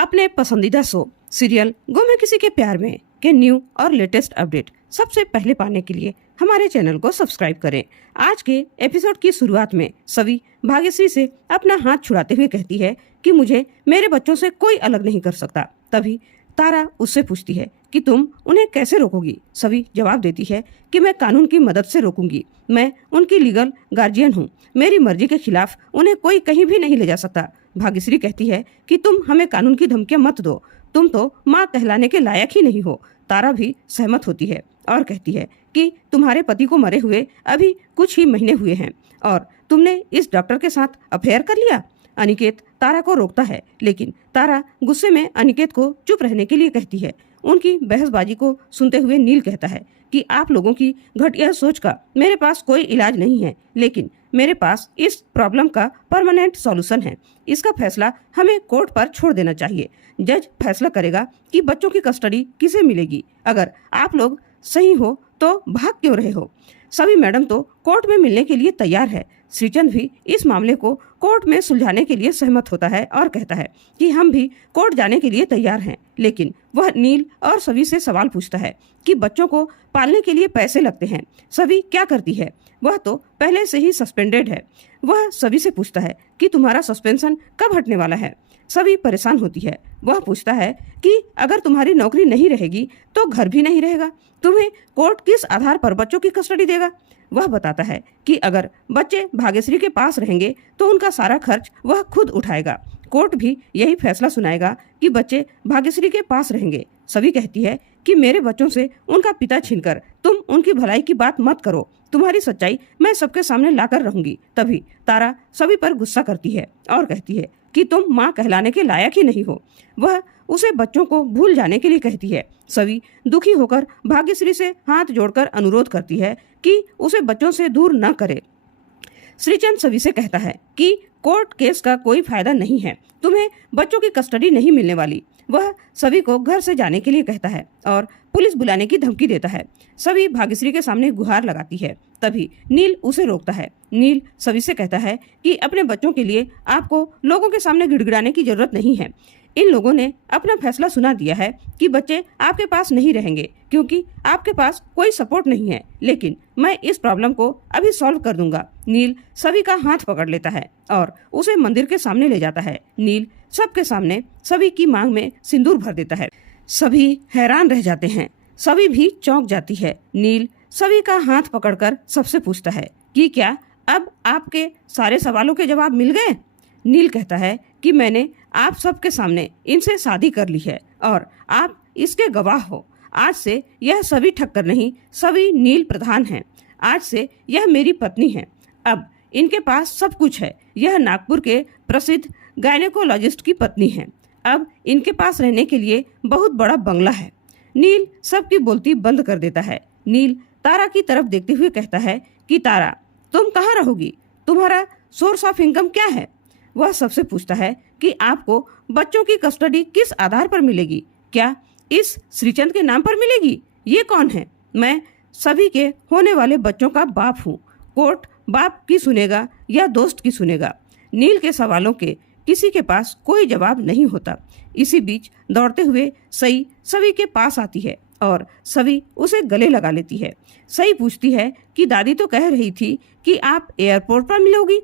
अपने पसंदीदा show serial गुम है किसी के प्यार में के न्यू और लेटेस्ट अपडेट सबसे पहले पाने के लिए हमारे चैनल को सब्सक्राइब करें। आज के एपिसोड की शुरुआत में सवी भाग्यश्री से अपना हाथ छुड़ाते हुए कहती है कि मुझे मेरे बच्चों से कोई अलग नहीं कर सकता। तभी तारा उससे पूछती है कि तुम उन्हें कैसे रोकोगी। सवी जवाब देती है कि मैं कानून की मदद से रोकूंगी। मैं उनकी लीगल गार्जियन हूँ। मेरी मर्जी के खिलाफ उन्हें कोई कहीं भी नहीं ले जा सकता। भाग्यश्री कहती है कि तुम हमें कानून की धमकियां मत दो, तुम तो माँ कहलाने के लायक ही नहीं हो। तारा भी सहमत होती है और कहती है कि तुम्हारे पति को मरे हुए अभी कुछ ही महीने हुए हैं और तुमने इस डॉक्टर के साथ अफेयर कर लिया। अनिकेत तारा को रोकता है, लेकिन तारा गुस्से में अनिकेत को चुप रहने के लिए कहती है। उनकी बहसबाजी को सुनते हुए नील कहता है कि आप लोगों की घटिया सोच का मेरे पास कोई इलाज नहीं है, लेकिन मेरे पास इस प्रॉब्लम का परमानेंट सॉल्यूशन है। इसका फैसला हमें कोर्ट पर छोड़ देना चाहिए। जज फैसला करेगा कि बच्चों की कस्टडी किसे मिलेगी। अगर आप लोग सही हो तो भाग क्यों रहे हो। सभी मैडम तो कोर्ट में मिलने के लिए तैयार है। श्रीचंद भी इस मामले को कोर्ट में सुलझाने के लिए सहमत होता है और कहता है कि हम भी कोर्ट जाने के लिए तैयार हैं। लेकिन वह नील और सभी से सवाल पूछता है कि बच्चों को पालने के लिए पैसे लगते हैं। सभी क्या करती है, वह तो पहले से ही सस्पेंडेड है। वह सभी से पूछता है कि तुम्हारा सस्पेंशन कब हटने वाला है। सभी परेशान होती है। वह पूछता है कि अगर तुम्हारी नौकरी नहीं रहेगी तो घर भी नहीं रहेगा। तुम्हें कोर्ट किस आधार पर बच्चों की कस्टडी देगा। वह बताता है कि अगर बच्चे भाग्यश्री के पास रहेंगे तो उनका सारा खर्च वह खुद उठाएगा। कोर्ट भी यही फैसला सुनाएगा कि बच्चे भाग्यश्री के पास रहेंगे। सभी कहती है कि मेरे बच्चों से उनका पिता छीनकर तुम उनकी भलाई की बात मत करो। तुम्हारी सच्चाई मैं सबके सामने लाकर रहूंगी। तभी तारा सभी पर गुस्सा करती है और कहती है कि तुम माँ कहलाने के लायक ही नहीं हो। वह उसे बच्चों को भूल जाने के लिए कहती है। सभी दुखी होकर भाग्यश्री से हाथ जोड़कर अनुरोध करती है कि उसे बच्चों से दूर न करे। श्रीचंद सभी से कहता है कि कोर्ट केस का कोई फायदा नहीं है, तुम्हें बच्चों की कस्टडी नहीं मिलने वाली। वह सभी को घर से जाने के लिए कहता है और पुलिस बुलाने की धमकी देता है। सभी भाग्यश्री के सामने गुहार लगाती है। तभी नील उसे रोकता है। नील सभी से कहता है कि अपने बच्चों के लिए आपको लोगों के सामने गिड़गिड़ाने की जरूरत नहीं है। इन लोगों ने अपना फैसला सुना दिया है कि बच्चे आपके पास नहीं रहेंगे क्योंकि आपके पास कोई सपोर्ट नहीं है, लेकिन मैं इस प्रॉब्लम को अभी सॉल्व कर दूंगा। नील सभी का हाथ पकड़ लेता है और उसे मंदिर के सामने ले जाता है। नील सबके सामने सभी की मांग में सिंदूर भर देता है। सभी हैरान रह जाते हैं। सभी भी चौंक जाती है। नील सभी का हाथ पकड़कर सबसे पूछता है कि क्या अब आपके सारे सवालों के जवाब मिल गए। नील कहता है कि मैंने आप सबके सामने इनसे शादी कर ली है और आप इसके गवाह हो। आज से यह सभी ठक्कर नहीं, सभी नील प्रधान हैं। आज से यह मेरी पत्नी है। अब इनके पास सब कुछ है। यह नागपुर के प्रसिद्ध गायनेकोलॉजिस्ट की पत्नी है। अब इनके पास रहने के लिए बहुत बड़ा बंगला है। नील सबकी बोलती बंद कर देता है। नील तारा की तरफ देखते हुए कहता है कि तारा, तुम कहाँ रहोगी, तुम्हारा सोर्स ऑफ इनकम क्या है। वह सबसे पूछता है कि आपको बच्चों की कस्टडी किस आधार पर मिलेगी। क्या इस श्रीचंद के नाम पर मिलेगी। ये कौन है। मैं सभी के होने वाले बच्चों का बाप हूँ। कोर्ट बाप की सुनेगा या दोस्त की सुनेगा। नील के सवालों के किसी के पास कोई जवाब नहीं होता। इसी बीच दौड़ते हुए सई सभी के पास आती है और सभी उसे गले लगा लेती है। सई पूछती है कि दादी तो कह रही थी कि आप एयरपोर्ट पर मिलोगी।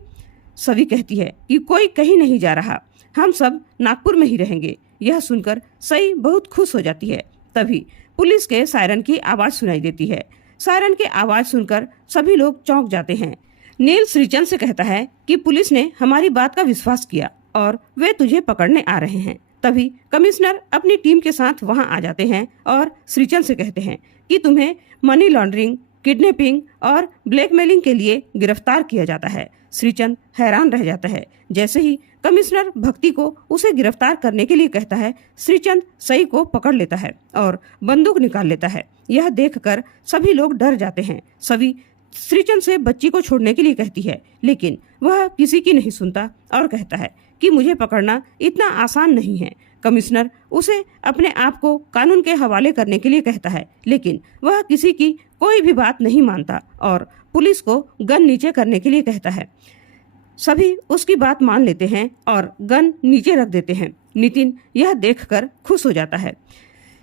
सभी कहती है कि कोई कहीं नहीं जा रहा, हम सब नागपुर में ही रहेंगे। यह सुनकर सई बहुत खुश हो जाती है। तभी पुलिस के सायरन की आवाज सुनाई देती है। सायरन की आवाज सुनकर सभी लोग चौंक जाते हैं। नील श्रीचंद से कहता है कि पुलिस ने हमारी बात का विश्वास किया और वे तुझे पकड़ने आ रहे हैं। तभी कमिश्नर अपनी टीम के साथ वहां आ जाते हैं और श्रीचंद से कहते हैं कि तुम्हें मनी लॉन्ड्रिंग, किडनैपिंग और ब्लैकमेलिंग के लिए गिरफ्तार किया जाता है। श्रीचंद हैरान रह जाता है। जैसे ही कमिश्नर भक्ति को उसे गिरफ्तार करने के लिए कहता है, श्रीचंद सई को पकड़ लेता है और बंदूक निकाल लेता है। यह देखकर सभी लोग डर जाते हैं। सभी श्रीचंद से बच्ची को छोड़ने के लिए कहती है, लेकिन वह किसी की नहीं सुनता और कहता है कि मुझे पकड़ना इतना आसान नहीं है। कमिश्नर उसे अपने आप को कानून के हवाले करने के लिए कहता है, लेकिन वह किसी की कोई भी बात नहीं मानता और पुलिस को गन नीचे करने के लिए कहता है। सभी उसकी बात मान लेते हैं और गन नीचे रख देते हैं। नितिन यह देखकर खुश हो जाता है।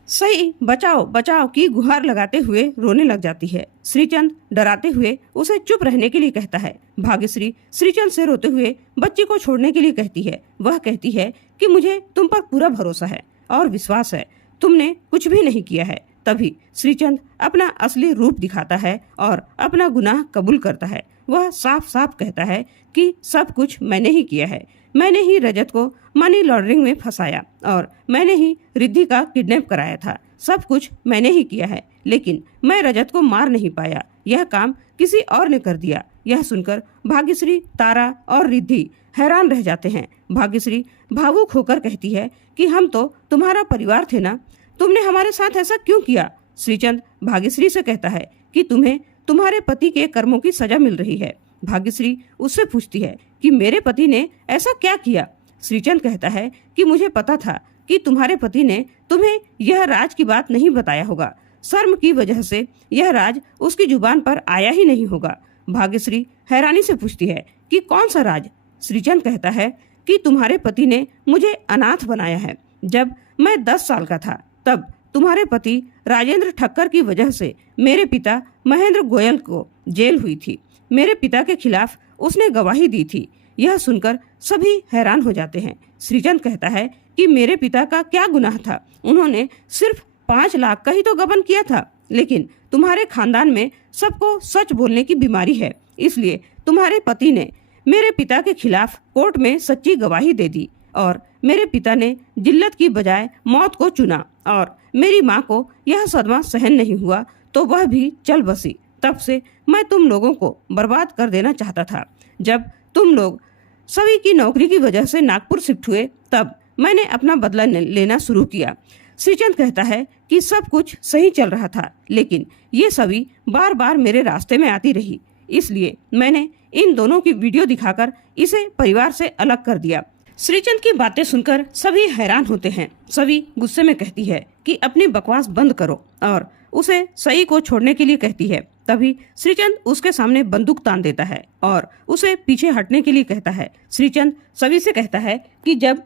सई बचाओ बचाओ की गुहार लगाते हुए रोने लग जाती है। श्रीचंद डराते हुए उसे चुप रहने के लिए कहता है। भाग्यश्री श्रीचंद से रोते हुए बच्ची को छोड़ने के लिए कहती है। वह कहती है कि मुझे तुम पर पूरा भरोसा है और विश्वास है, तुमने कुछ भी नहीं किया है। तभी श्रीचंद अपना असली रूप दिखाता है और अपना गुनाह कबूल करता है। वह साफ साफ कहता है कि सब कुछ मैंने ही किया है, मैंने ही रजत को मनी लॉन्ड्रिंग में फंसाया और मैंने ही रिद्धि का किडनैप कराया था। सब कुछ मैंने ही किया है, लेकिन मैं रजत को मार नहीं पाया, यह काम किसी और ने कर दिया। यह सुनकर भाग्यश्री, तारा और रिद्धि हैरान रह जाते हैं। भाग्यश्री भावुक होकर कहती है कि हम तो तुम्हारा परिवार थे ना, तुमने हमारे साथ ऐसा क्यों किया। श्रीचंद भाग्यश्री से कहता है कि तुम्हें तुम्हारे पति के कर्मों की सजा मिल रही है। भाग्यश्री उससे पूछती है कि मेरे पति ने ऐसा क्या किया। श्रीचंद कहता है कि मुझे पता था कि तुम्हारे पति ने तुम्हें यह राज की बात नहीं बताया होगा, शर्म की वजह से यह राज उसकी जुबान पर आया ही नहीं होगा। भाग्यश्री हैरानी से पूछती है कि कौन सा राज। श्रीचंद कहता है कि तुम्हारे पति ने मुझे अनाथ बनाया है। जब मैं 10 साल का था तब तुम्हारे पति राजेंद्र ठक्कर की वजह से मेरे पिता महेंद्र गोयल को जेल हुई थी। मेरे पिता के खिलाफ उसने गवाही दी थी। यह सुनकर सभी हैरान हो जाते हैं। श्रीचंद कहता है कि मेरे पिता का क्या गुनाह था, उन्होंने सिर्फ 5 लाख का ही तो गबन किया था, लेकिन तुम्हारे खानदान में सबको सच बोलने की बीमारी है, इसलिए तुम्हारे पति ने मेरे पिता के खिलाफ कोर्ट में सच्ची गवाही दे दी और मेरे पिता ने जिल्लत की बजाय मौत को चुना और मेरी माँ को यह सदमा सहन नहीं हुआ तो वह भी चल बसी। तब से मैं तुम लोगों को बर्बाद कर देना चाहता था। जब तुम लोग सभी की नौकरी की वजह से नागपुर शिफ्ट हुए तब मैंने अपना बदला लेना शुरू किया। श्रीचंद कहता है कि सब कुछ सही चल रहा था, लेकिन ये सभी बार बार मेरे रास्ते में आती रही, इसलिए मैंने इन दोनों की वीडियो दिखाकर इसे परिवार से अलग कर दिया। श्रीचंद की बातें सुनकर सभी हैरान होते हैं। सभी गुस्से में कहती है कि अपनी बकवास बंद करो और उसे सई को छोड़ने के लिए कहती है। तभी श्रीचंद उसके सामने बंदूक तान देता है और उसे पीछे हटने के लिए कहता है। श्रीचंद सभी से कहता है कि जब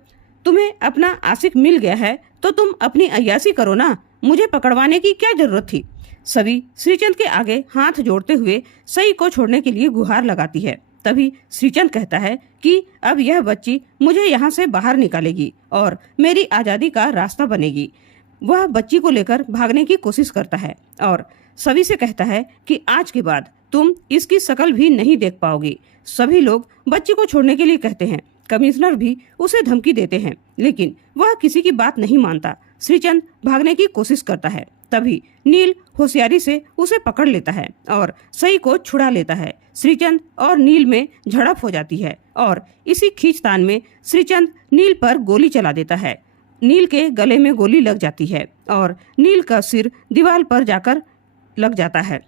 तुम्हें अपना आशिक मिल गया है तो तुम अपनी अय्यासी करो ना, मुझे पकड़वाने की क्या जरूरत थी। सभी श्रीचंद के आगे हाथ जोड़ते हुए सई को छोड़ने के लिए गुहार लगाती है। तभी श्रीचंद कहता है कि अब यह बच्ची मुझे यहाँ से बाहर निकालेगी और मेरी आजादी का रास्ता बनेगी। वह बच्ची को लेकर भागने की कोशिश करता है और सभी से कहता है कि आज के बाद तुम इसकी शकल भी नहीं देख पाओगी। सभी लोग बच्ची को छोड़ने के लिए कहते हैं। कमिश्नर भी उसे धमकी देते हैं, लेकिन वह किसी की बात नहीं मानता। श्रीचंद भागने की कोशिश करता है। तभी नील होशियारी से उसे पकड़ लेता है और सई को छुड़ा लेता है। श्रीचंद और नील में झड़प हो जाती है और इसी खींचतान में श्रीचंद नील पर गोली चला देता है। नील के गले में गोली लग जाती है और नील का सिर दीवार पर जाकर लग जाता है।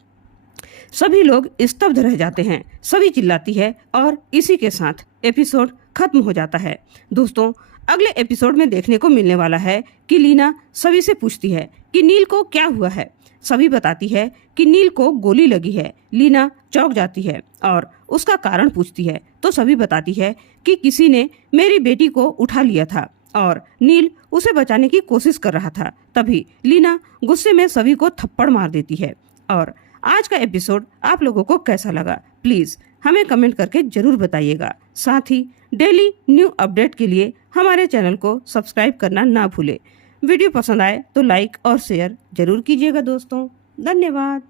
सभी लोग स्तब्ध रह जाते हैं। सभी चिल्लाती है और इसी के साथ एपिसोड खत्म हो जाता है। दोस्तों, अगले एपिसोड में देखने को मिलने वाला है कि लीना सभी से पूछती है कि नील को क्या हुआ है। सभी बताती है कि नील को गोली लगी है। लीना चौंक जाती है और उसका कारण पूछती है तो सभी बताती है कि किसी ने मेरी बेटी को उठा लिया था और नील उसे बचाने की कोशिश कर रहा था। तभी लीना गुस्से में सभी को थप्पड़ मार देती है। और आज का एपिसोड आप लोगों को कैसा लगा, प्लीज हमें कमेंट करके जरूर बताइएगा। साथ ही डेली न्यू अपडेट के लिए हमारे चैनल को सब्सक्राइब करना ना भूले। वीडियो पसंद आए तो लाइक और शेयर जरूर कीजिएगा दोस्तों। धन्यवाद।